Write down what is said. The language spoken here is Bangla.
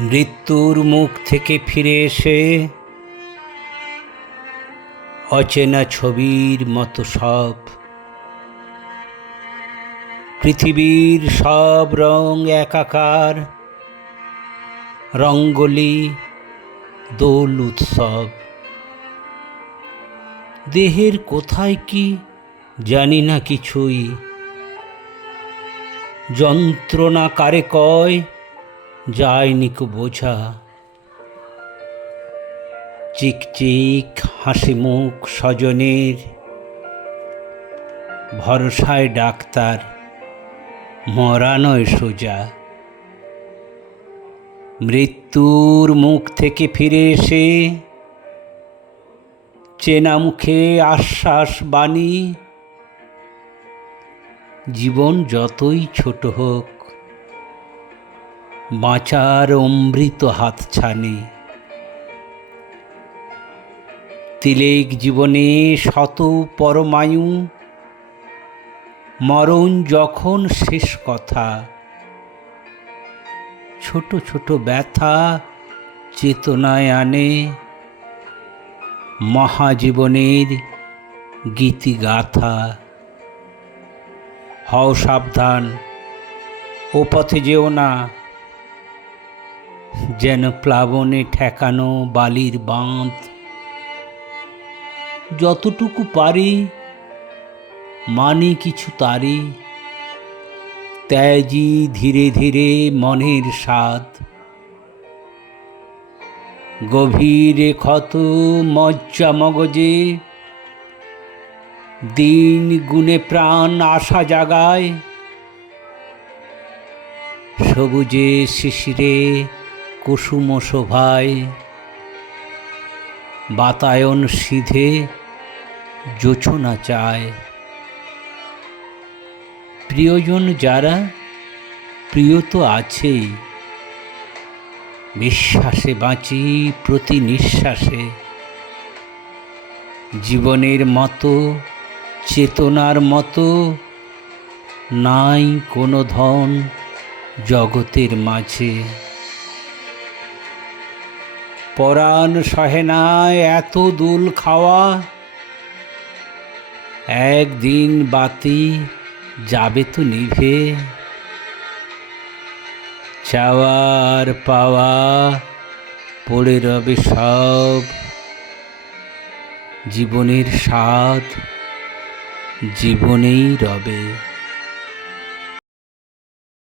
মৃত্যুর মুখ থেকে ফিরে এসে অচেনা ছবির মতো সব, পৃথিবীর সব রং একাকার, রঙ্গলি, দোল উৎসব। দেহের কোথায় কি জানি না কিছুই। যন্ত্রণা কারে কয় যায়নি কো বোঝা। চিকচিক হাসি মুখ স্বজনের। ভরসায় ডাক্তার মরা নয় সোজা। মৃত্যুর মুখ থেকে ফিরে এসে চেনা মুখে আশ্বাস বাণী। জীবন যতই ছোট হোক বাঁচার অমৃত হাত হাতছানি। তিলেক জীবনে শত পরমায়ু, মরণ যখন শেষ কথা। ছোট ছোট ব্যথা চেতনায় আনে। মহাজীবনের গীতিগাথা। হও সাবধান, ও পথে যেও না। যেন প্লাবনে ঠেকানো বালির বাঁধ। যতটুকু পারি, মানি কিছু তারি। ত্যাজি ধীরে ধীরে মনের স্বাদ। গভীরে ক্ষত মজ্জা মগজে দিন গুণে প্রাণ আশা জাগায়। সবুজে শিশিরে কুসুম শোভায় বাতায়ন সিধে জোছনা চায়। প্রিয়জন যারা প্রিয় তো আছেই বিশ্বাসে বাঁচি প্রতি নিঃশ্বাসে। জীবনের মতো, চেতনার মতো নাই কোনো ধন জগতের মাঝে। পরাণ সহেনায় এত দুল খাওয়া। একদিন বাতি যাবে তো নিভে। চাওয়ার পাওয়া পড়ে রবে সব। জীবনের স্বাদ জীবনেই রবে।